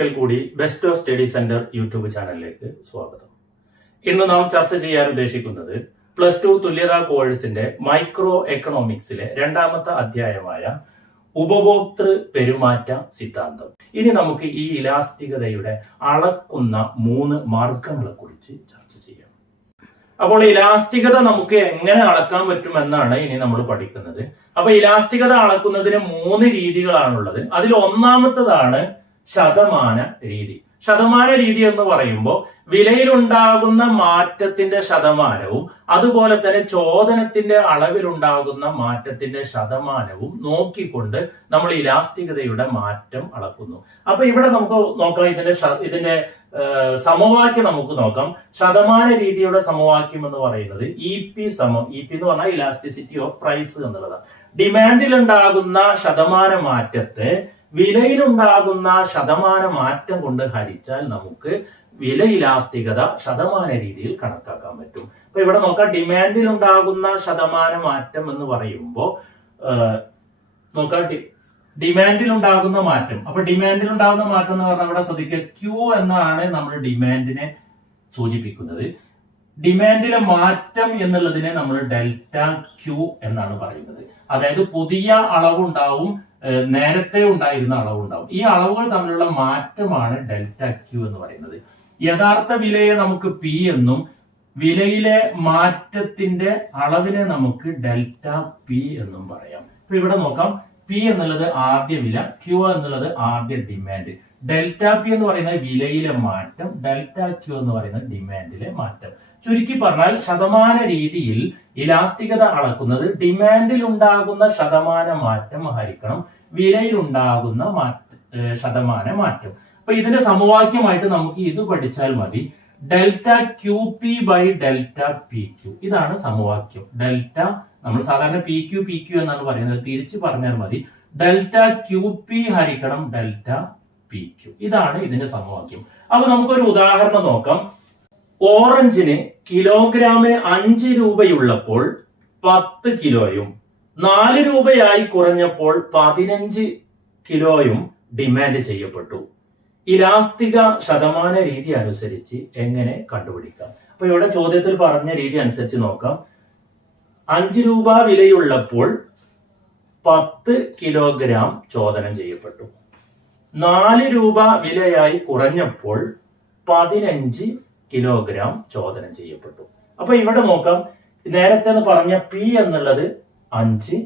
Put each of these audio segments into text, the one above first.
ഒരിക്കൽ കൂടി best of study center YouTube ചാനലിലേക്ക് സ്വാഗതം. ഇന്ന് നാം ചർച്ച ചെയ്യാൻ ഉദ്ദേശിക്കുന്നത് പ്ലസ് ടു തുല്യതാ കോഴ്സിന്റെ മൈക്രോ എക്കണോമിക്സിലെ രണ്ടാമത്തെ അധ്യായമായ ഉപഭോക്തൃ പെരുമാറ്റ സിദ്ധാന്തം. ഇനി നമുക്ക് ഈ ഇലാസ്തികതയുടെ അളക്കുന്ന മൂന്ന് മാർഗങ്ങളെ കുറിച്ച് ചർച്ച ചെയ്യാം. അപ്പോൾ ഇലാസ്തികത നമുക്ക് എങ്ങനെ അളക്കാൻ പറ്റുമെന്നാണ് ഇനി നമ്മൾ പഠിക്കുന്നത്. അപ്പൊ ഇലാസ്തികത അളക്കുന്നതിന് മൂന്ന് രീതികളാണുള്ളത്. അതിൽ ഒന്നാമത്തതാണ് ശതമാന രീതി. ശതമാന രീതി എന്ന് പറയുമ്പോൾ വിലയിലുണ്ടാകുന്ന മാറ്റത്തിന്റെ ശതമാനവും അതുപോലെ തന്നെ ചോദനത്തിന്റെ അളവിലുണ്ടാകുന്ന മാറ്റത്തിന്റെ ശതമാനവും നോക്കിക്കൊണ്ട് നമ്മൾ ഇലാസ്തികതയുടെ മാറ്റം അളക്കുന്നു. അപ്പൊ ഇവിടെ നമുക്ക് നോക്കാം ഇതിന്റെ ഇതിന്റെ സമവാക്യം നമുക്ക് നോക്കാം. ശതമാന രീതിയുടെ സമവാക്യം എന്ന് പറയുന്നത് ഇ പി സമം ഇ പി എന്ന് പറഞ്ഞാൽ ഇലാസ്റ്റിസിറ്റി ഓഫ് പ്രൈസ് എന്നുള്ളതാണ്. ഡിമാൻഡിൽ ഉണ്ടാകുന്ന ശതമാന മാറ്റത്തെ വിലയിലുണ്ടാകുന്ന ശതമാന മാറ്റം കൊണ്ട് ഹരിച്ചാൽ നമുക്ക് വില ഇലാസ്തികത ശതമാന രീതിയിൽ കണക്കാക്കാൻ പറ്റും. അപ്പൊ ഇവിടെ നോക്കാം. ഡിമാൻഡിൽ ഉണ്ടാകുന്ന ശതമാന മാറ്റം എന്ന് പറയുമ്പോൾ നോക്കാം. ഡിമാൻഡിൽ ഉണ്ടാകുന്ന മാറ്റം. അപ്പൊ ഡിമാൻഡിൽ ഉണ്ടാകുന്ന മാറ്റം എന്ന് പറഞ്ഞാൽ ഇവിടെ ശ്രദ്ധിക്കുക. ക്യൂ എന്നാണ് നമ്മൾ ഡിമാൻഡിനെ സൂചിപ്പിക്കുന്നത്. ഡിമാൻഡിലെ മാറ്റം എന്നുള്ളതിനെ നമ്മൾ ഡെൽറ്റ ക്യൂ എന്നാണ് പറയുന്നത്. അതായത് പുതിയ അളവുണ്ടാവും നേരത്തെ ഉണ്ടായിരുന്ന അളവ് ഉണ്ടാവും ഈ അളവുകൾ തമ്മിലുള്ള മാറ്റമാണ് ഡെൽറ്റ ക്യൂ എന്ന് പറയുന്നത്. യഥാർത്ഥ വിലയെ നമുക്ക് പി എന്നും വിലയിലെ മാറ്റത്തിന്റെ അളവിനെ നമുക്ക് ഡെൽറ്റ പി എന്നും പറയാം. ഇപ്പൊ ഇവിടെ നോക്കാം. പി എന്നുള്ളത് ആദ്യ വില ക്യു എന്നുള്ളത് ആദ്യ ഡിമാൻഡ് ഡെൽറ്റ പി എന്ന് പറയുന്നത് വിലയിലെ മാറ്റം ഡെൽറ്റ ക്യൂ എന്ന് പറയുന്നത് ഡിമാൻഡിലെ മാറ്റം. ചുരുക്കി പറഞ്ഞാൽ ശതമാന രീതിയിൽ ഇലാസ്തികത അളക്കുന്നത് ഡിമാൻഡിൽ ഉണ്ടാകുന്ന ശതമാന മാറ്റം ഹരിക്കണം വിലയിലുണ്ടാകുന്ന ശതമാന മാറ്റം. അപ്പൊ ഇതിന്റെ സമവാക്യമായിട്ട് നമുക്ക് ഇത് പഠിച്ചാൽ മതി. Delta Q P by delta P Q. ഇതാണ് സമവാക്യം. ഡെൽറ്റ നമ്മൾ സാധാരണ പി ക്യു പി ക്യു എന്നാണ് പറയുന്നത്. തിരിച്ചു പറഞ്ഞാൽ മതി. ഡെൽറ്റ ക്യു പി ഹരിക്കണം ഡെൽറ്റ പി ക്യു. ഇതാണ് ഇതിന്റെ സമവാക്യം. അപ്പൊ നമുക്കൊരു ഉദാഹരണം നോക്കാം. ഓറഞ്ചിന് കിലോഗ്രാമിന് അഞ്ച് രൂപയുള്ളപ്പോൾ പത്ത് കിലോയും നാല് രൂപയായി കുറഞ്ഞപ്പോൾ പതിനഞ്ച് കിലോയും ഡിമാൻഡ് ചെയ്യപ്പെട്ടു. ഇലാസ്തിക ശതമാന രീതി അനുസരിച്ച് എങ്ങനെ കണ്ടുപിടിക്കാം? അപ്പൊ ഇവിടെ ചോദ്യത്തിൽ പറഞ്ഞ രീതി അനുസരിച്ച് നോക്കാം. അഞ്ച് രൂപ വിലയുള്ളപ്പോൾ പത്ത് കിലോഗ്രാം ചോദനം ചെയ്യപ്പെട്ടു. നാല് രൂപ വിലയായി കുറഞ്ഞപ്പോൾ പതിനഞ്ച് കിലോഗ്രാം ചോദനം ചെയ്യപ്പെട്ടു. അപ്പൊ ഇവിടെ നോക്കാം. നേരത്തെ എന്ന് പറഞ്ഞ പി എന്നുള്ളത് അഞ്ച്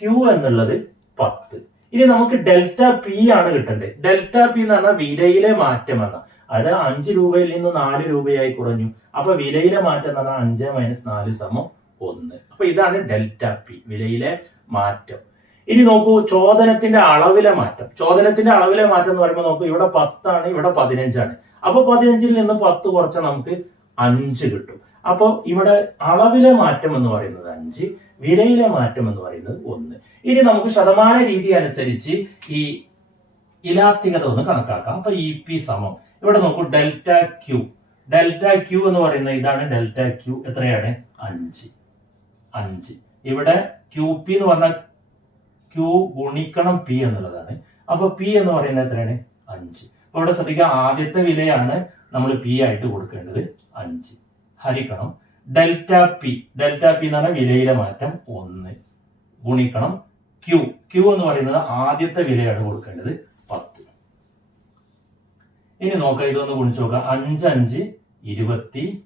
ക്യൂ എന്നുള്ളത് പത്ത്. ഇനി നമുക്ക് ഡെൽറ്റ പി ആണ് കിട്ടേണ്ടത് ഡെൽറ്റ പി എന്ന് പറഞ്ഞാൽ വിലയിലെ മാറ്റം എന്ന. അത് അഞ്ച് രൂപയിൽ നിന്ന് നാല് രൂപയായി കുറഞ്ഞു. അപ്പൊ വിലയിലെ മാറ്റം എന്ന് പറഞ്ഞാൽ അഞ്ച് മൈനസ് നാല് സമം ഒന്ന്. അപ്പൊ ഇതാണ് ഡെൽറ്റ പി വിലയിലെ മാറ്റം. ഇനി നോക്കൂ ചോദനത്തിന്റെ അളവിലെ മാറ്റം. ചോദനത്തിന്റെ അളവിലെ മാറ്റം എന്ന് പറയുമ്പോൾ നോക്കൂ ഇവിടെ പത്താണ് ഇവിടെ പതിനഞ്ചാണ്. അപ്പൊ പതിനഞ്ചിൽ നിന്ന് പത്ത് കുറച്ചാൽ നമുക്ക് അഞ്ച് കിട്ടും. അപ്പോൾ ഇവിടെ അളവിലെ മാറ്റം എന്ന് പറയുന്നത് അഞ്ച് വിലയിലെ മാറ്റം എന്ന് പറയുന്നത് ഒന്ന്. ഇനി നമുക്ക് ശതമാന രീതി അനുസരിച്ച് ഈ ഇലാസ്തികത ഒന്ന് കണക്കാക്കാം. അപ്പൊ ഇ പി സമം. ഇവിടെ നോക്കൂ ഡെൽറ്റ ക്യൂ ഡെൽറ്റ ക്യൂ എന്ന് പറയുന്ന ഇതാണ്. ഡെൽറ്റ ക്യൂ എത്രയാണ്? അഞ്ച്. അഞ്ച്. ഇവിടെ ക്യൂ പി എന്ന് പറഞ്ഞാൽ ക്യൂ ഗുണിക്കണം പി എന്നുള്ളതാണ്. അപ്പൊ പി എന്ന് പറയുന്നത് എത്രയാണ്? അഞ്ച്. ഇവിടെ ശ്രദ്ധിക്കുക ആദ്യത്തെ വിലയാണ് നമ്മൾ പി ആയിട്ട് കൊടുക്കേണ്ടത്. അഞ്ച്. ഹരിക്കണം. ഡെൽറ്റ പി ഡെൽറ്റ പി എന്ന് പറഞ്ഞാൽ വിലയിലെ മാറ്റം ഒന്ന്. ഗുണിക്കണം ക്യു ക്യൂ എന്ന് പറയുന്നത് ആദ്യത്തെ വിലയാണ് കൊടുക്കേണ്ടത് പത്ത്. ഇനി നോക്കാം ഇതൊന്ന് ഗുണിച്ചു നോക്കാം. അഞ്ച് അഞ്ച് ഇരുപത്തി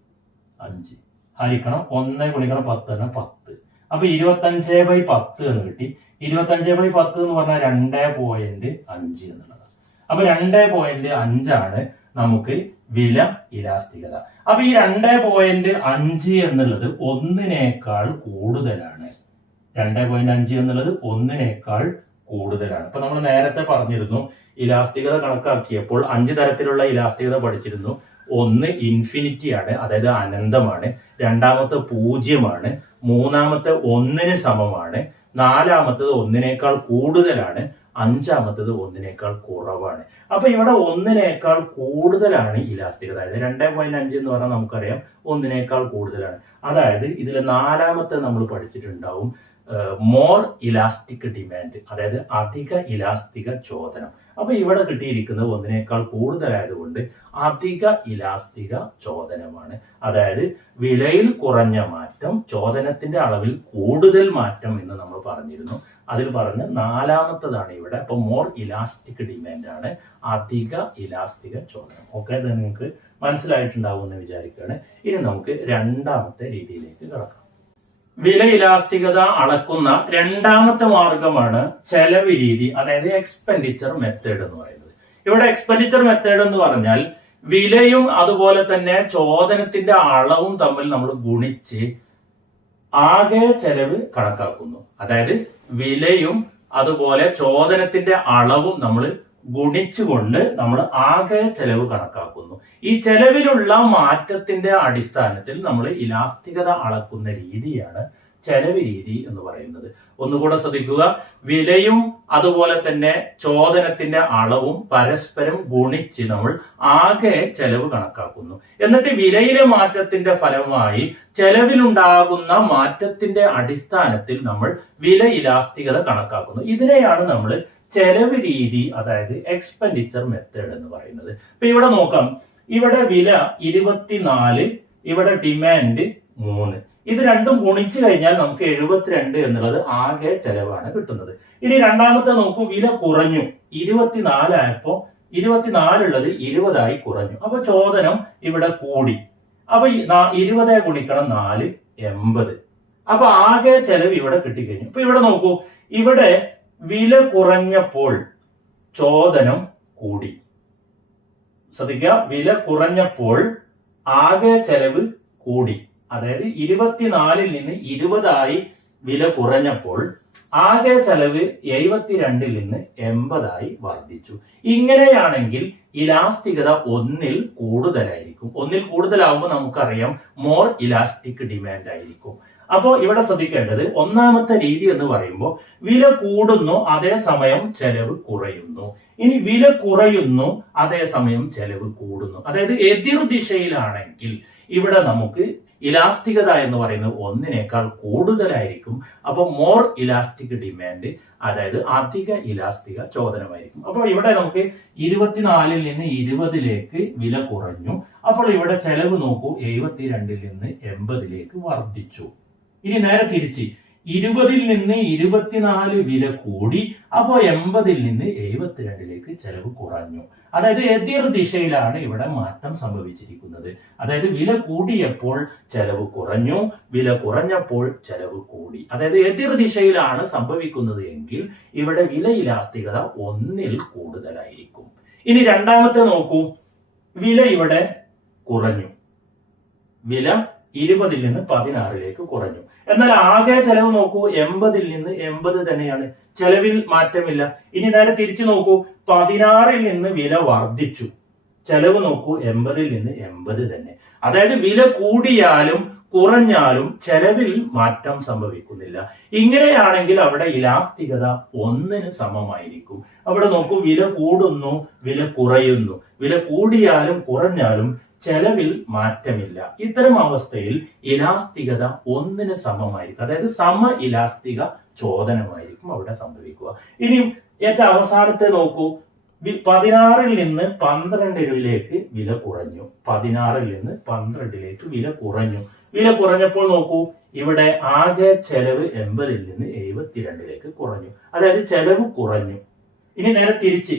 അഞ്ച്. ഹരിക്കണം. ഒന്ന് ഗുണിക്കണം പത്ത് തന്നെ പത്ത്. അപ്പൊ ഇരുപത്തഞ്ച് ബൈ പത്ത് എന്ന് കിട്ടി. ഇരുപത്തഞ്ച് ബൈ പത്ത് എന്ന് പറഞ്ഞാൽ രണ്ട് പോയിന്റ് അഞ്ച് എന്നുള്ളത് അപ്പൊ രണ്ട് പോയിന്റ് അഞ്ചാണ് നമുക്ക് വില ഇലാസ്തികത. അപ്പൊ ഈ രണ്ട് പോയിന്റ് അഞ്ച് എന്നുള്ളത് ഒന്നിനേക്കാൾ കൂടുതലാണ്. രണ്ട് പോയിന്റ് അഞ്ച് എന്നുള്ളത് ഒന്നിനേക്കാൾ കൂടുതലാണ്. അപ്പൊ നമ്മൾ നേരത്തെ പറഞ്ഞിരുന്നു ഇലാസ്തികത കണക്കാക്കിയപ്പോൾ അഞ്ച് തരത്തിലുള്ള ഇലാസ്തികത പഠിച്ചിരുന്നു. ഒന്ന് ഇൻഫിനിറ്റി ആണ് അതായത് അനന്തമാണ്. രണ്ടാമത്തെ പൂജ്യമാണ്. മൂന്നാമത്തെ ഒന്നിന് സമമാണ്. നാലാമത്തത് ഒന്നിനേക്കാൾ കൂടുതലാണ്. അഞ്ചാമത്തത് ഒന്നിനേക്കാൾ കുറവാണ്. അപ്പൊ ഇവിടെ ഒന്നിനേക്കാൾ കൂടുതലാണ് ഇലാസ്തികത. അതായത് രണ്ടേ പോയിന്റ് അഞ്ച് എന്ന് പറഞ്ഞാൽ നമുക്കറിയാം ഒന്നിനേക്കാൾ കൂടുതലാണ്. അതായത് ഇതിൽ നാലാമത്തെ നമ്മൾ പഠിച്ചിട്ടുണ്ടാവും മോർ ഇലാസ്റ്റിക് ഡിമാൻഡ് അതായത് അധിക ഇലാസ്തിക ചോദനം. അപ്പൊ ഇവിടെ കിട്ടിയിരിക്കുന്നത് ഒന്നിനേക്കാൾ കൂടുതലായതുകൊണ്ട് അധിക ഇലാസ്തിക ചോദനമാണ്. അതായത് വിലയിൽ കുറഞ്ഞ മാറ്റം ചോദനത്തിന്റെ അളവിൽ കൂടുതൽ മാറ്റം എന്ന് നമ്മൾ പറഞ്ഞിരുന്നു. അതിൽ പറഞ്ഞ് നാലാമത്തതാണ് ഇവിടെ. അപ്പൊ മോർ ഇലാസ്റ്റിക് ഡിമാൻഡ് ആണ് അധിക ഇലാസ്തിക ചോദനം. ഓക്കെ അത് നിങ്ങൾക്ക് മനസ്സിലായിട്ടുണ്ടാവും എന്ന് വിചാരിക്കുകയാണ്. ഇനി നമുക്ക് രണ്ടാമത്തെ രീതിയിലേക്ക് കിടക്കാം. വില ഇലാസ്തികത അളക്കുന്ന രണ്ടാമത്തെ മാർഗമാണ് ചെലവ് രീതി അതായത് എക്സ്പെൻഡിച്ചർ മെത്തേഡ് എന്ന് പറയുന്നത്. ഇവിടെ എക്സ്പെൻഡിച്ചർ മെത്തേഡ് എന്ന് പറഞ്ഞാൽ വിലയും അതുപോലെ തന്നെ ചോദനത്തിന്റെ അളവും തമ്മിൽ നമ്മൾ ഗുണിച്ച് ആകെ ചെലവ് കണക്കാക്കുന്നു. അതായത് വിലയും അതുപോലെ ചോദനത്തിന്റെ അളവും നമ്മൾ ഗുണിച്ചുകൊണ്ട് നമ്മൾ ആകെ ചെലവ് കണക്കാക്കുന്നു. ഈ ചെലവിലുള്ള മാറ്റത്തിന്റെ അടിസ്ഥാനത്തിൽ നമ്മൾ ഇലാസ്തികത അളക്കുന്ന രീതിയാണ് ചെലവ് രീതി എന്ന് പറയുന്നത്. ഒന്നുകൂടെ ശ്രദ്ധിക്കുക. വിലയും അതുപോലെ തന്നെ ചോദനത്തിന്റെ അളവും പരസ്പരം ഗുണിച്ച് നമ്മൾ ആകെ ചെലവ് കണക്കാക്കുന്നു. എന്നിട്ട് വിലയിലെ മാറ്റത്തിന്റെ ഫലമായി ചെലവിലുണ്ടാകുന്ന മാറ്റത്തിന്റെ അടിസ്ഥാനത്തിൽ നമ്മൾ വില ഇലാസ്തികത കണക്കാക്കുന്നു. ഇതിനെയാണ് നമ്മൾ ചെലവ് രീതി അതായത് എക്സ്പെൻഡിച്ചർ മെത്തേഡ് എന്ന് പറയുന്നത്. ഇപ്പൊ ഇവിടെ നോക്കാം. ഇവിടെ വില ഇരുപത്തിനാല് ഇവിടെ ഡിമാൻഡ് മൂന്ന്. ഇത് രണ്ടും ഗുണിച്ചു കഴിഞ്ഞാൽ നമുക്ക് എഴുപത്തിരണ്ട് എന്നുള്ളത് ആകെ ചെലവാണ് കിട്ടുന്നത്. ഇനി രണ്ടാമത്തെ നോക്കൂ വില കുറഞ്ഞു. ഇരുപത്തിനാലായപ്പോ ഇരുപത്തിനാലുള്ളത് ഇരുപതായി കുറഞ്ഞു. അപ്പൊ ചോദനം ഇവിടെ കൂടി. അപ്പൊ ഇരുപതെ ഗുണിക്കണം നാല് എൺപത്. അപ്പൊ ആകെ ചെലവ് ഇവിടെ കിട്ടിക്കഴിഞ്ഞു. ഇപ്പൊ ഇവിടെ നോക്കൂ ഇവിടെ വില കുറഞ്ഞപ്പോൾ ചോദനം കൂടി. ശ്രദ്ധിക്കുക വില കുറഞ്ഞപ്പോൾ ആകെ ചെലവ് കൂടി. അതായത് ഇരുപത്തിനാലിൽ നിന്ന് ഇരുപതായി വില കുറഞ്ഞപ്പോൾ ആകെ ചെലവ് എഴുപത്തിരണ്ടിൽ നിന്ന് എൺപതായി വർദ്ധിച്ചു. ഇങ്ങനെയാണെങ്കിൽ ഇലാസ്തികത ഒന്നിൽ കൂടുതലായിരിക്കും. ഒന്നിൽ കൂടുതലാവുമ്പോൾ നമുക്കറിയാം മോർ ഇലാസ്റ്റിക് ഡിമാൻഡ് ആയിരിക്കും. അപ്പോൾ ഇവിടെ ശ്രദ്ധിക്കേണ്ടത് ഒന്നാമത്തെ രീതി എന്ന് പറയുമ്പോൾ വില കൂടുന്നു അതേസമയം ചെലവ് കുറയുന്നു. ഇനി വില കുറയുന്നു അതേസമയം ചെലവ് കൂടുന്നു. അതായത് എതിർ ദിശയിലാണെങ്കിൽ ഇവിടെ നമുക്ക് ഇലാസ്തികത എന്ന് പറയുന്നത് ഒന്നിനേക്കാൾ കൂടുതലായിരിക്കും. അപ്പൊ മോർ ഇലാസ്റ്റിക് ഡിമാൻഡ് അതായത് അധിക ഇലാസ്തിക ചോദനമായിരിക്കും. അപ്പോൾ ഇവിടെ നമുക്ക് ഇരുപത്തിനാലിൽ നിന്ന് ഇരുപതിലേക്ക് വില കുറഞ്ഞു. അപ്പോൾ ഇവിടെ ചെലവ് നോക്കൂ എഴുപത്തിരണ്ടിൽ നിന്ന് എൺപതിലേക്ക് വർദ്ധിച്ചു. ഇനി നേരെ തിരിച്ച് ഇരുപതിൽ നിന്ന് ഇരുപത്തിനാല് വില കൂടി അപ്പോൾ എൺപതിൽ നിന്ന് എഴുപത്തിരണ്ടിലേക്ക് ചെലവ് കുറഞ്ഞു. അതായത് എതിർ ദിശയിലാണ് ഇവിടെ മാറ്റം സംഭവിച്ചിരിക്കുന്നത്. അതായത് വില കൂടിയപ്പോൾ ചെലവ് കുറഞ്ഞു വില കുറഞ്ഞപ്പോൾ ചെലവ് കൂടി. അതായത് എതിർ ദിശയിലാണ് സംഭവിക്കുന്നത് എങ്കിൽ ഇവിടെ വില ഇലാസ്തികത ഒന്നിൽ കൂടുതലായിരിക്കും. ഇനി രണ്ടാമത്തെ നോക്കൂ. വില ഇവിടെ കുറഞ്ഞു. വില ഇരുപതിൽ നിന്ന് പതിനാറിലേക്ക് കുറഞ്ഞു. എന്നാൽ ആകെ ചെലവ് നോക്കൂ എൺപതിൽ നിന്ന് എൺപത് തന്നെയാണ്. ചെലവിൽ മാറ്റമില്ല. ഇനി നേരെ തിരിച്ചു നോക്കൂ പതിനാറിൽ നിന്ന് വില വർദ്ധിച്ചു. ചെലവ് നോക്കൂ എൺപതിൽ നിന്ന് എൺപത് തന്നെ. അതായത് വില കൂടിയാലും കുറഞ്ഞാലും ചെലവിൽ മാറ്റം സംഭവിക്കുന്നില്ല. ഇങ്ങനെയാണെങ്കിൽ അവിടെ ഇലാസ്തികത ഒന്നിന് സമമായിരിക്കും. അവിടെ നോക്കൂ വില കൂടുന്നു വില കുറയുന്നു. വില കൂടിയാലും കുറഞ്ഞാലും ചെലവിൽ മാറ്റമില്ല. ഇത്തരം അവസ്ഥയിൽ ഇലാസ്തികത ഒന്നിന് സമമായിരിക്കും. അതായത് സമ ഇലാസ്തിക ചോദനമായിരിക്കും അവിടെ സംഭവിക്കുക. ഇനി ഏറ്റവും അവസാനത്തെ നോക്കൂ. പതിനാറിൽ നിന്ന് പന്ത്രണ്ടിലേക്ക് വില കുറഞ്ഞു. പതിനാറിൽ നിന്ന് പന്ത്രണ്ടിലേക്ക് വില കുറഞ്ഞു. വില കുറഞ്ഞപ്പോൾ നോക്കൂ. ഇവിടെ ആകെ ചെലവ് എൺപതിൽ നിന്ന് എഴുപത്തിരണ്ടിലേക്ക് കുറഞ്ഞു. അതായത് ചെലവ് കുറഞ്ഞു. ഇനി നേരെ തിരിച്ച്.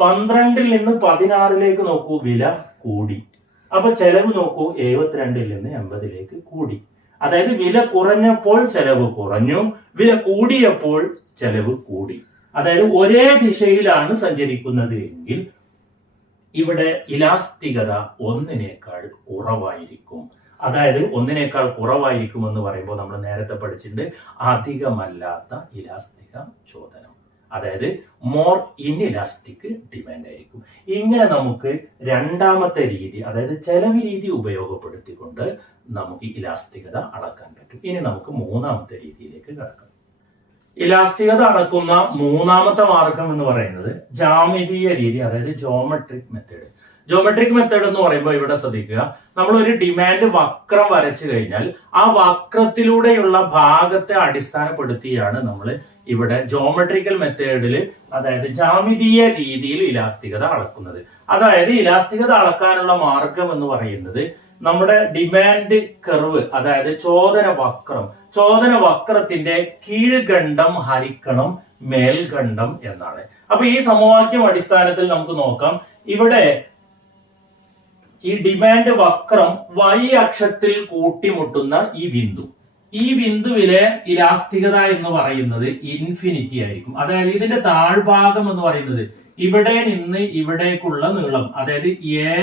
പന്ത്രണ്ടിൽ നിന്ന് പതിനാറിലേക്ക് നോക്കൂ. വില കൂടി. അപ്പൊ ചെലവ് നോക്കൂ എഴുപത്തിരണ്ടിൽ നിന്ന് എൺപതിലേക്ക് കൂടി. അതായത് വില കുറഞ്ഞപ്പോൾ ചെലവ് കുറഞ്ഞു വില കൂടിയപ്പോൾ ചെലവ് കൂടി. അതായത് ഒരേ ദിശയിലാണ് സഞ്ചരിക്കുന്നത് എങ്കിൽ ഇവിടെ ഇലാസ്തികത ഒന്നിനേക്കാൾ കുറവായിരിക്കും. അതായത് ഒന്നിനേക്കാൾ കുറവായിരിക്കും എന്ന് പറയുമ്പോൾ നമ്മൾ നേരത്തെ പഠിച്ചിട്ടുണ്ട് അധികമല്ലാത്ത ഇലാസ്തിക ചോദനം. അതായത് മോർ ഇൻഇലാസ്റ്റിക് ഡിമാൻഡ് ആയിരിക്കും. ഇങ്ങനെ നമുക്ക് രണ്ടാമത്തെ രീതി അതായത് ചെലവ് രീതി ഉപയോഗപ്പെടുത്തിക്കൊണ്ട് നമുക്ക് ഇലാസ്തികത അളക്കാൻ പറ്റും. ഇനി നമുക്ക് മൂന്നാമത്തെ രീതിയിലേക്ക് കടക്കാം. ഇലാസ്തികത അളക്കുന്ന മൂന്നാമത്തെ മാർഗം എന്ന് പറയുന്നത് ജാമിതീയ രീതി അതായത് ജോമെട്രിക് മെത്തേഡ് ജോമെട്രിക് മെത്തേഡ് എന്ന് പറയുമ്പോൾ ഇവിടെ ശ്രദ്ധിക്കുക നമ്മൾ ഒരു ഡിമാൻഡ് വക്രം വരച്ചു കഴിഞ്ഞാൽ ആ വക്രത്തിലൂടെയുള്ള ഭാഗത്തെ അടിസ്ഥാനപ്പെടുത്തിയാണ് നമ്മൾ ഇവിടെ ജോമെട്രിക്കൽ മെത്തേഡിൽ അതായത് ജാമിതീയ രീതിയിൽ ഇലാസ്തികത അളക്കുന്നത്. അതായത് ഇലാസ്തികത അളക്കാനുള്ള മാർഗം എന്ന് പറയുന്നത് നമ്മുടെ ഡിമാൻഡ് കർവ് അതായത് ചോദന വക്രം. ചോദന വക്രത്തിന്റെ കീഴ്ഖണ്ഡം ഹരിക്കണം മേൽഖണ്ഡം എന്നാണ്. അപ്പൊ ഈ സമവാക്യം അടിസ്ഥാനത്തിൽ നമുക്ക് നോക്കാം. ഇവിടെ ഈ ഡിമാൻഡ് വക്രം y അക്ഷത്തിൽ കൂട്ടിമുട്ടുന്ന ഈ ബിന്ദു. ഈ ബിന്ദുവിലെ ഇലാസ്തികത എന്ന് പറയുന്നത് ഇൻഫിനിറ്റി ആയിരിക്കും. അതായത് ഇതിന്റെ താഴ്ഭാഗം എന്ന് പറയുന്നത് ഇവിടെ നിന്ന് ഇവിടേക്കുള്ള നീളം അതായത് എ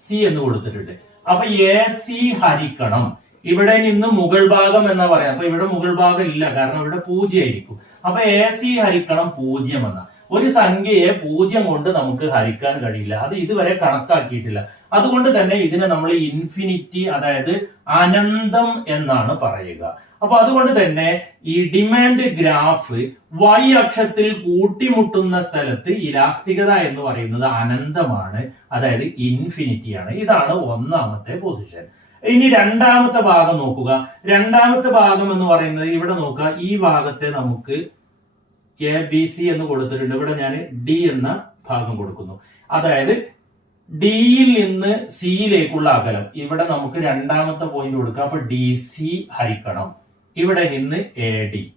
സി എന്ന് കൊടുത്തിട്ടുണ്ട്. അപ്പൊ എ സി ഹരിക്കണം. ഇവിടെ നിന്ന് മുകൾ ഭാഗം എന്നാ പറയാം? അപ്പൊ ഇവിടെ മുകൾ ഭാഗം ഇല്ല കാരണം ഇവിടെ പൂജ്യമായിരിക്കും അപ്പൊ എ സി ഹരിക്കണം പൂജ്യം എന്ന. ഒരു സംഖ്യയെ പൂജ്യം കൊണ്ട് നമുക്ക് ഹരിക്കാൻ കഴിയില്ല. അത് ഇതുവരെ കണക്കാക്കിയിട്ടില്ല. അതുകൊണ്ട് തന്നെ ഇതിനെ നമ്മൾ ഇൻഫിനിറ്റി അതായത് അനന്തം എന്നാണ് പറയുക. അപ്പൊ അതുകൊണ്ട് തന്നെ ഈ ഡിമാൻഡ് ഗ്രാഫ് വൈ അക്ഷത്തിൽ കൂട്ടിമുട്ടുന്ന സ്ഥലത്ത് ഇലാസ്തികത എന്ന് പറയുന്നത് അനന്തമാണ് അതായത് ഇൻഫിനിറ്റി ആണ്. ഇതാണ് ഒന്നാമത്തെ പൊസിഷൻ ഇനി രണ്ടാമത്തെ ഭാഗം നോക്കുക. രണ്ടാമത്തെ ഭാഗം എന്ന് പറയുന്നത് ഇവിടെ നോക്കുക. ഈ ഭാഗത്തെ നമുക്ക് എ ബി സി എന്ന് കൊടുത്തിട്ടുണ്ട്. ഇവിടെ ഞാൻ ഡി എന്ന ഭാഗം കൊടുക്കുന്നു. അതായത് ഡിയിൽ നിന്ന് സിയിലേക്കുള്ള അകലം. ഇവിടെ നമുക്ക് രണ്ടാമത്തെ പോയിന്റ് കൊടുക്കാം. അപ്പൊ ഡി സി ഹരിക്കണം. ഇവിടെ നിന്ന് എ ഡി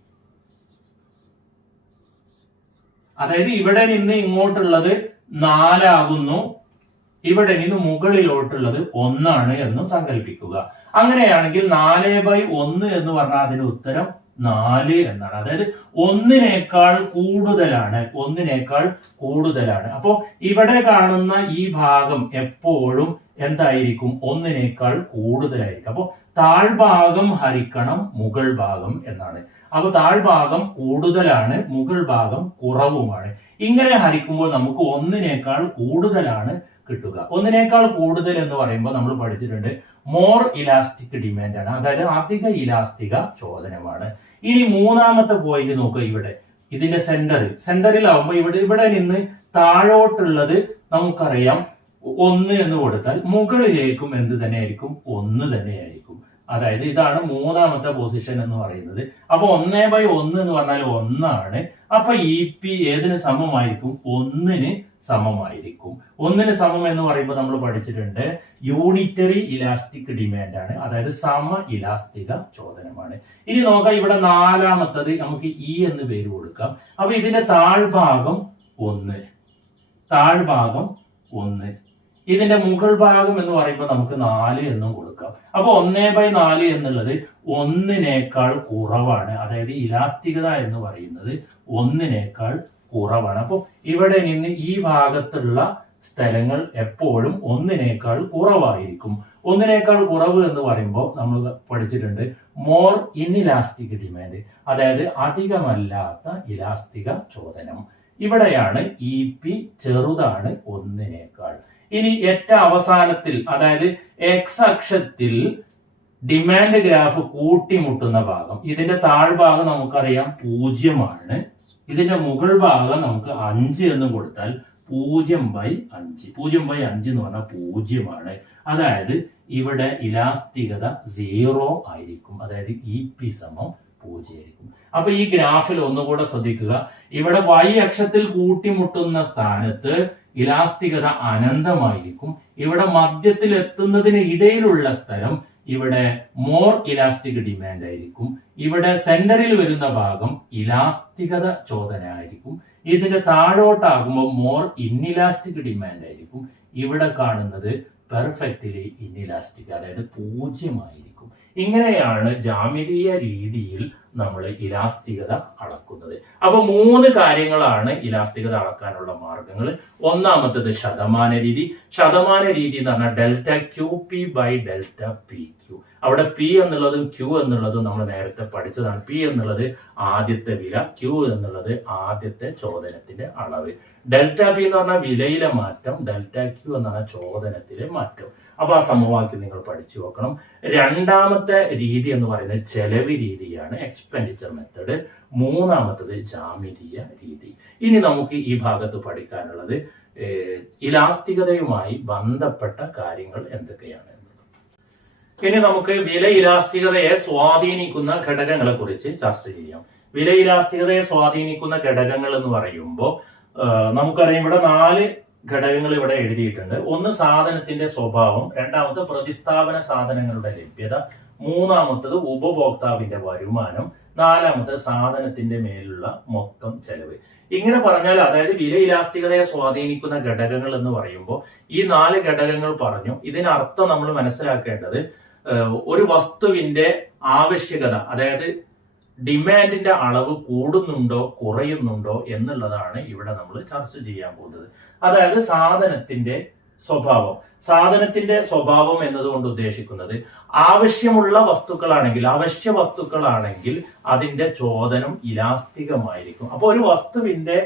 അതായത് ഇവിടെ നിന്ന് ഇങ്ങോട്ടുള്ളത് നാലാകുന്നു. ഇവിടെ നിന്ന് മുകളിലോട്ടുള്ളത് ഒന്നാണ് എന്നും സങ്കല്പിക്കുക. അങ്ങനെയാണെങ്കിൽ നാല് ബൈ ഒന്ന് എന്ന് പറഞ്ഞാൽ അതിന് ഉത്തരം നാല് എന്നാണ്. അതായത് ഒന്നിനേക്കാൾ കൂടുതലാണ് ഒന്നിനേക്കാൾ കൂടുതലാണ്. അപ്പോൾ ഇവിടെ കാണുന്ന ഈ ഭാഗം എപ്പോഴും എന്തായിരിക്കും? ഒന്നിനേക്കാൾ കൂടുതലായിരിക്കും. അപ്പോ താഴ്ഭാഗം ഹരിക്കണം മുകൾ ഭാഗം എന്നാണ്. അപ്പൊ താഴ്ഭാഗം കൂടുതലാണ് മുകൾ ഭാഗം കുറവുമാണ്. ഇങ്ങനെ ഹരിക്കുമ്പോൾ നമുക്ക് ഒന്നിനേക്കാൾ കൂടുതലാണ് കിട്ടുക. ഒന്നിനേക്കാൾ കൂടുതൽ എന്ന് പറയുമ്പോൾ നമ്മൾ പഠിച്ചിട്ടുണ്ട് മോർ ഇലാസ്റ്റിക് ഡിമാൻഡ് ആണ്. അതായത് അധിക ഇലാസ്തിക ചോദനമാണ്. ഇനി മൂന്നാമത്തെ പോയിന്റ് നോക്കുക ഇവിടെ. ഇതിന്റെ സെന്ററിൽ സെന്ററിലാവുമ്പോൾ ഇവിടെ ഇവിടെ നിന്ന് താഴോട്ടുള്ളത് നമുക്കറിയാം ഒന്ന് എന്ന് കൊടുത്താൽ മുകളിലേക്കും എന്ത് തന്നെയായിരിക്കും? ഒന്ന് തന്നെയായിരിക്കും. അതായത് ഇതാണ് മൂന്നാമത്തെ പൊസിഷൻ എന്ന് പറയുന്നത്. അപ്പൊ ഒന്നേ ബൈ ഒന്ന് എന്ന് പറഞ്ഞാൽ ഒന്നാണ്. അപ്പൊ ഇ പി ഏതിന് സമമായിരിക്കും ഒന്നിന് സമമായിരിക്കും. ഒന്നിന് സമം എന്ന് പറയുമ്പോൾ നമ്മൾ പഠിച്ചിട്ടുണ്ട് യൂണിറ്ററി ഇലാസ്റ്റിക് ഡിമാൻഡ് ആണ് അതായത് സമ ഇലാസ്തിക ചോദനമാണ്. ഇനി നോക്കാം ഇവിടെ നാലാമത്തത് നമുക്ക് ഇ എന്ന് പേര് കൊടുക്കാം. അപ്പൊ ഇതിന്റെ താഴ്ഭാഗം ഒന്ന്. താഴ്ഭാഗം ഒന്ന്. ഇതിന്റെ മുകൾ ഭാഗം എന്ന് പറയുമ്പോൾ നമുക്ക് നാല് എന്നും കൊടുക്കാം. അപ്പൊ ഒന്നേ ബൈ നാല് എന്നുള്ളത് ഒന്നിനേക്കാൾ കുറവാണ്. അതായത് ഇലാസ്തികത എന്ന് പറയുന്നത് ഒന്നിനേക്കാൾ കുറവാണ്. അപ്പോൾ ഇവിടെ നിന്ന് ഈ ഭാഗത്തുള്ള സ്ഥലങ്ങൾ എപ്പോഴും ഒന്നിനേക്കാൾ കുറവായിരിക്കും. ഒന്നിനേക്കാൾ കുറവ് എന്ന് പറയുമ്പോൾ നമ്മൾ പഠിച്ചിട്ടുണ്ട് മോർ ഇൻഇലാസ്റ്റിക് ഡിമാൻഡ് അതായത് അധികമല്ലാത്ത ഇലാസ്തിക ചോദനം. ഇവിടെയാണ് ഇ പി ചെറുതാണ് ഒന്നിനേക്കാൾ. ഇനി ഏറ്റ അവസാനത്തിൽ അതായത് എക്സ് അക്ഷത്തിൽ ഡിമാൻഡ് ഗ്രാഫ് കൂട്ടിമുട്ടുന്ന ഭാഗം ഇതിന്റെ താഴ്ഭാഗം നമുക്കറിയാം പൂജ്യമാണ്. ഇതിന്റെ മുകൾ ഭാഗം നമുക്ക് അഞ്ച് എന്ന് കൊടുത്താൽ പൂജ്യം ബൈ അഞ്ച്. പൂജ്യം ബൈ അഞ്ച് എന്ന് പറഞ്ഞാൽ പൂജ്യമാണ്. അതായത് ഇവിടെ ഇലാസ്തികത സീറോ ആയിരിക്കും. അതായത് ഇ പി സമം പൂജ്യമായിരിക്കും. അപ്പൊ ഈ ഗ്രാഫിൽ ഒന്നുകൂടെ ശ്രദ്ധിക്കുക. ഇവിടെ y അക്ഷത്തിൽ കൂട്ടിമുട്ടുന്ന സ്ഥാനത്ത് ഇലാസ്തികത അനന്തമായിരിക്കും. ഇവിടെ മധ്യത്തിൽ എത്തുന്നതിന് ഇടയിലുള്ള സ്ഥലം ഇവിടെ മോർ ഇലാസ്റ്റിക് ഡിമാൻഡ് ആയിരിക്കും. ഇവിടെ സെന്ററിൽ വരുന്ന ഭാഗം ഇലാസ്തികത ചോദന ആയിരിക്കും ഇതിന്റെ താഴോട്ടാകുമ്പോൾ മോർ ഇൻഇലാസ്റ്റിക് ഡിമാൻഡ് ആയിരിക്കും. ഇവിടെ കാണുന്നത് പെർഫെക്റ്റ്ലി ഇൻഇലാസ്റ്റിക് അതായത് പൂജ്യമായിരിക്കും. ഇങ്ങനെയാണ് ജാമിതീയ രീതിയിൽ നമ്മൾ ഇലാസ്തികത അളക്കുന്നത്. അപ്പൊ മൂന്ന് കാര്യങ്ങളാണ് ഇലാസ്തികത അളക്കാനുള്ള മാർഗങ്ങൾ ഒന്നാമത്തത് ശതമാന രീതി. ശതമാന രീതി എന്ന് പറഞ്ഞാൽ delta Q P by delta P Q. അവിടെ പി എന്നുള്ളതും ക്യു എന്നുള്ളതും നമ്മൾ നേരത്തെ പഠിച്ചതാണ്. പി എന്നുള്ളത് ആദ്യത്തെ വില ക്യു എന്നുള്ളത് ആദ്യത്തെ ചോദനത്തിന്റെ അളവ്. ഡെൽറ്റ പി എന്ന് പറഞ്ഞാൽ വിലയിലെ മാറ്റം ഡെൽറ്റ ക്യു എന്ന് പറഞ്ഞാൽ ചോദനത്തിലെ മാറ്റം. അപ്പൊ ആ സമവാക്യം നിങ്ങൾ പഠിച്ചു നോക്കണം രണ്ടാമത്തെ രീതി എന്ന് പറയുന്നത് ചെലവ് രീതിയാണ്. എക്സ്പെൻഡിച്ചർ മെത്തേഡ് മൂന്നാമത്തത് ജാമിതീയ രീതി. ഇനി നമുക്ക് ഈ ഭാഗത്ത് പഠിക്കാനുള്ളത് ഇലാസ്തികതയുമായി ബന്ധപ്പെട്ട കാര്യങ്ങൾ എന്തൊക്കെയാണ് ഇനി നമുക്ക് വില ഇലാസ്തികതയെ സ്വാധീനിക്കുന്ന ഘടകങ്ങളെ കുറിച്ച് ചർച്ച ചെയ്യാം. വില ഇലാസ്തികതയെ സ്വാധീനിക്കുന്ന ഘടകങ്ങൾ എന്ന് പറയുമ്പോൾ നമുക്കറിയാം ഇവിടെ നാല് ഘടകങ്ങൾ ഇവിടെ എഴുതിയിട്ടുണ്ട്. ഒന്ന് സാധനത്തിന്റെ സ്വഭാവം രണ്ടാമത്തെ പ്രതിസ്ഥാപന സാധനങ്ങളുടെ ലഭ്യത മൂന്നാമത്തത് ഉപഭോക്താവിന്റെ വരുമാനം നാലാമത്തത് സാധനത്തിന്റെ മേലുള്ള മൊത്തം ചെലവ്. ഇങ്ങനെ പറഞ്ഞാൽ അതായത് വില ഇലാസ്തികതയെ സ്വാധീനിക്കുന്ന ഘടകങ്ങൾ എന്ന് പറയുമ്പോൾ ഈ നാല് ഘടകങ്ങൾ പറഞ്ഞു. ഇതിനർത്ഥം നമ്മൾ മനസ്സിലാക്കേണ്ടത് ഒരു വസ്തുവിന്റെ ആവശ്യകത അതായത് ഡിമാൻഡിന്റെ അളവ് കൂടുന്നുണ്ടോ കുറയുന്നുണ്ടോ എന്നുള്ളതാണ് ഇവിടെ നമ്മൾ ചർച്ച ചെയ്യാൻ പോകുന്നത്. അതായത് സാധനത്തിന്റെ സ്വഭാവം. സാധനത്തിന്റെ സ്വഭാവം എന്നതുകൊണ്ട് ഉദ്ദേശിക്കുന്നത് ആവശ്യമുള്ള വസ്തുക്കളാണെങ്കിൽ അവശ്യ വസ്തുക്കളാണെങ്കിൽ അതിന്റെ ചോദനം ഇലാസ്തികമായിരിക്കും. അപ്പോൾ ഒരു വസ്തുവിന്റെ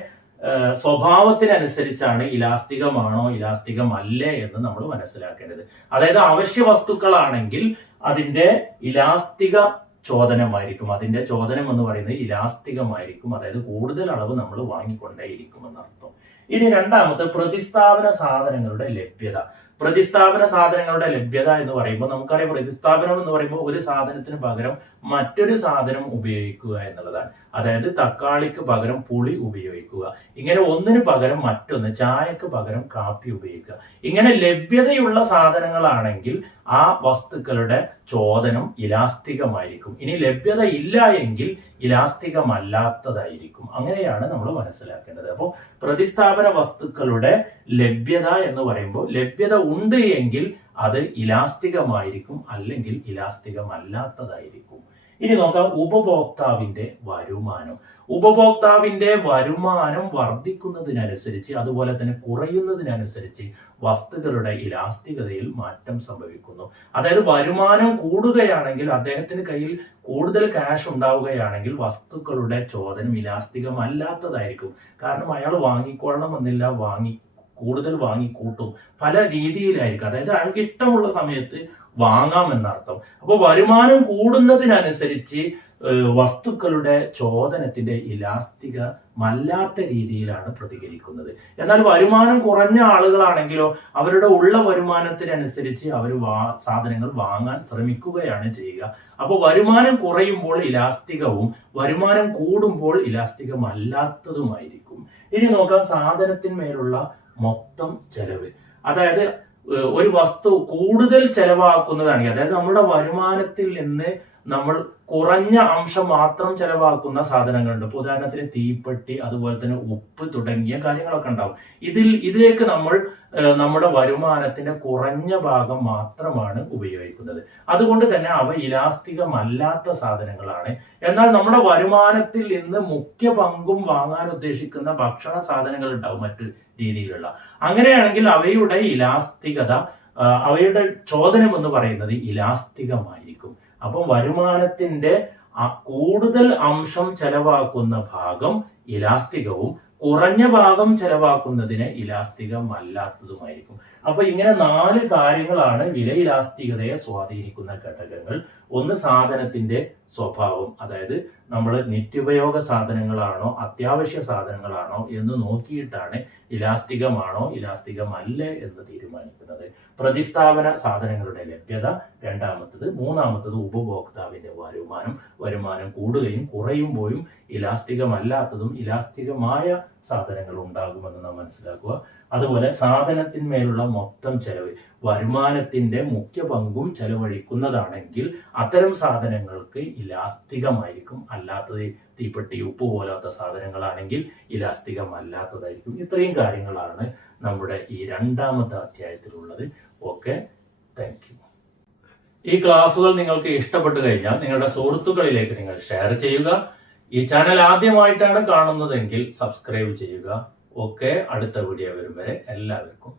സ്വഭാവത്തിനനുസരിച്ചാണ് ഇലാസ്തികമാണോ ഇലാസ്തികമല്ലേ എന്ന് നമ്മൾ മനസ്സിലാക്കേണ്ടത്. അതായത് അവശ്യ വസ്തുക്കളാണെങ്കിൽ അതിന്റെ ഇലാസ്തിക ചോദനമായിരിക്കും. അതിന്റെ ചോദനം എന്ന് പറയുന്നത് ഇലാസ്തികമായിരിക്കും. അതായത് കൂടുതൽ അളവ് നമ്മൾ വാങ്ങിക്കൊണ്ടേയിരിക്കും എന്നർത്ഥം ഇനി രണ്ടാമത്തെ പ്രതിസ്ഥാപന സാധനങ്ങളുടെ ലഭ്യത. പ്രതിസ്ഥാപന സാധനങ്ങളുടെ ലഭ്യത എന്ന് പറയുമ്പോൾ നമുക്കറിയാം പ്രതിസ്ഥാപനം എന്ന് പറയുമ്പോൾ ഒരു സാധനത്തിന് പകരം മറ്റൊരു സാധനം ഉപയോഗിക്കുക എന്നുള്ളതാണ്. അതായത് തക്കാളിക്ക് പകരം പുളി ഉപയോഗിക്കുക. ഇങ്ങനെ ഒന്നിന് പകരം മറ്റൊന്ന് ചായക്ക് പകരം കാപ്പി ഉപയോഗിക്കുക. ഇങ്ങനെ ലഭ്യതയുള്ള സാധനങ്ങളാണെങ്കിൽ ആ വസ്തുക്കളുടെ ചോദനം ഇലാസ്തികമായിരിക്കും. ഇനി ലഭ്യത ഇല്ല എങ്കിൽ ഇലാസ്തികമല്ലാത്തതായിരിക്കും. അങ്ങനെയാണ് നമ്മൾ മനസ്സിലാക്കേണ്ടത്. അപ്പോൾ പ്രതിസ്ഥാപന വസ്തുക്കളുടെ ലഭ്യത എന്ന് പറയുമ്പോൾ ലഭ്യത ഉണ്ട് എങ്കിൽ അത് ഇലാസ്തികമായിരിക്കും അല്ലെങ്കിൽ ഇലാസ്തികമല്ലാത്തതായിരിക്കും. ഇനി നോക്കാം ഉപഭോക്താവിന്റെ വരുമാനം. ഉപഭോക്താവിന്റെ വരുമാനം വർദ്ധിക്കുന്നതിനനുസരിച്ച് അതുപോലെ തന്നെ കുറയുന്നതിനനുസരിച്ച് വസ്തുക്കളുടെ ഇലാസ്തികതയിൽ മാറ്റം സംഭവിക്കുന്നു. അതായത് വരുമാനം കൂടുകയാണെങ്കിൽ അദ്ദേഹത്തിന് കയ്യിൽ കൂടുതൽ ക്യാഷ് ഉണ്ടാവുകയാണെങ്കിൽ വസ്തുക്കളുടെ ചോദനം ഇലാസ്തികമല്ലാത്തതായിരിക്കും. കാരണം അയാൾ വാങ്ങിക്കൊള്ളണമെന്നില്ല വാങ്ങി കൂടുതൽ വാങ്ങിക്കൂട്ടും. പല രീതിയിലായിരിക്കും. അതായത് അയാൾക്ക് ഇഷ്ടമുള്ള സമയത്ത് വാങ്ങാം എന്നർത്ഥം അപ്പോൾ വരുമാനം കൂടുന്നതിനനുസരിച്ച് വസ്തുക്കളുടെ ചോദനത്തിന്റെ ഇലാസ്തിക മല്ലാത്ത രീതിയിലാണ് പ്രതികരിക്കുന്നത്. എന്നാൽ വരുമാനം കുറഞ്ഞ ആളുകളാണെങ്കിലോ അവരുടെ ഉള്ള വരുമാനത്തിനനുസരിച്ച് അവർ സാധനങ്ങൾ വാങ്ങാൻ ശ്രമിക്കുകയാണ് ചെയ്യുക. അപ്പോൾ വരുമാനം കുറയുമ്പോൾ ഇലാസ്തികവും വരുമാനം കൂടുമ്പോൾ ഇലാസ്തികമല്ലാത്തതുമായിരിക്കും. ഇനി നോക്കാം സാധനത്തിന്മേലുള്ള മൊത്തം ചെലവ്. അതായത് ഒരു വസ്തു കൂടുതൽ ചെലവാക്കുന്നതാണെങ്കിൽ അതായത് നമ്മുടെ വരുമാനത്തിൽ നിന്ന് നമ്മൾ കുറഞ്ഞ അംശം മാത്രം ചെലവാക്കുന്ന സാധനങ്ങളുണ്ട്. ഇപ്പൊ ഉദാഹരണത്തിന് തീപ്പെട്ടി അതുപോലെ തന്നെ ഉപ്പ് തുടങ്ങിയ കാര്യങ്ങളൊക്കെ ഉണ്ടാവും. ഇതിൽ ഇതിലേക്ക് നമ്മൾ നമ്മുടെ വരുമാനത്തിന്റെ കുറഞ്ഞ ഭാഗം മാത്രമാണ് ഉപയോഗിക്കുന്നത്. അതുകൊണ്ട് തന്നെ അവ ഇലാസ്തികമല്ലാത്ത സാധനങ്ങളാണ്. എന്നാൽ നമ്മുടെ വരുമാനത്തിൽ നിന്ന് മുഖ്യ പങ്കും വാങ്ങാൻ ഉദ്ദേശിക്കുന്ന ഭക്ഷണ സാധനങ്ങൾ ഉണ്ടാവും മറ്റു രീതിയിലുള്ള. അങ്ങനെയാണെങ്കിൽ അവയുടെ ഇലാസ്തികത അവയുടെ ചോദനം എന്ന് പറയുന്നത് ഇലാസ്തികമായിരിക്കും. അപ്പം വരുമാനത്തിന്റെ കൂടുതൽ അംശം ചെലവാക്കുന്ന ഭാഗം ഇലാസ്തികവും കുറഞ്ഞ ഭാഗം ചെലവാക്കുന്നതിന് ഇലാസ്തികമല്ലാത്തതുമായിരിക്കും. അപ്പൊ ഇങ്ങനെ നാല് കാര്യങ്ങളാണ് വിലയിലാസ്തികതയെ സ്വാധീനിക്കുന്ന ഘടകങ്ങൾ. ഒന്ന് സാധനത്തിന്റെ സ്വഭാവം അതായത് നമ്മൾ നിത്യോപയോഗ സാധനങ്ങളാണോ അത്യാവശ്യ സാധനങ്ങളാണോ എന്ന് നോക്കിയിട്ടാണ് ഇലാസ്തികമാണോ ഇലാസ്തികമല്ല എന്ന് തീരുമാനിക്കുന്നത്. പ്രതിസ്ഥാപന സാധനങ്ങളുടെ ലഭ്യത രണ്ടാമത്തത്. മൂന്നാമത്തത് ഉപഭോക്താവിന്റെ വരുമാനം. വരുമാനം കൂടുകയും കുറയുമ്പോഴും ഇലാസ്തികമല്ലാത്തതും ഇലാസ്തികമായ സാധനങ്ങൾ ഉണ്ടാകുമെന്ന് നാം മനസ്സിലാക്കുക. അതുപോലെ സാധനത്തിന്മേലുള്ള മൊത്തം ചെലവ് വരുമാനത്തിന്റെ മുഖ്യ പങ്കും ചെലവഴിക്കുന്നതാണെങ്കിൽ അത്തരം സാധനങ്ങൾക്ക് ഇലാസ്തികമായിരിക്കും. അല്ലാത്തത് തീപ്പെട്ടി ഉപ്പ് പോലാത്ത സാധനങ്ങളാണെങ്കിൽ ഇലാസ്തികമല്ലാത്തതായിരിക്കും. ഇത്രയും കാര്യങ്ങളാണ് നമ്മുടെ ഈ രണ്ടാമത്തെ അധ്യായത്തിലുള്ളത്. ഓക്കെ താങ്ക് യു ഈ ക്ലാസ്സുകൾ നിങ്ങൾക്ക് ഇഷ്ടപ്പെട്ടു കഴിഞ്ഞാൽ നിങ്ങളുടെ സുഹൃത്തുക്കളിലേക്ക് നിങ്ങൾ ഷെയർ ചെയ്യുക. ഈ ചാനൽ ആദ്യമായിട്ടാണ് കാണുന്നതെങ്കിൽ സബ്സ്ക്രൈബ് ചെയ്യുക. ഓക്കെ അടുത്ത വീഡിയോ വരും വരെ എല്ലാവർക്കും